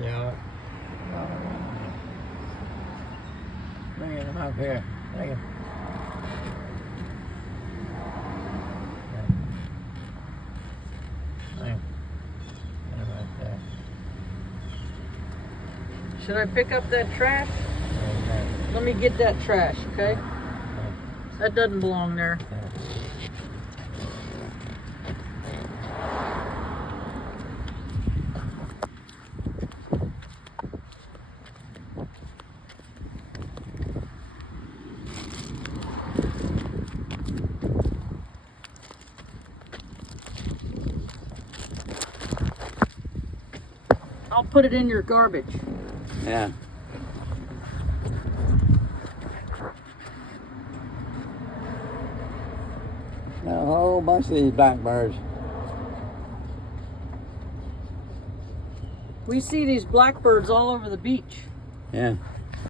Yeah. Bring him up here. Bring him. Bring him. Get him right there. Should I pick up that trash? Right there. Let me get that trash, okay? That doesn't belong there. I'll put it in your garbage. Yeah. Now, a whole bunch of these blackbirds. We see these blackbirds all over the beach. Yeah.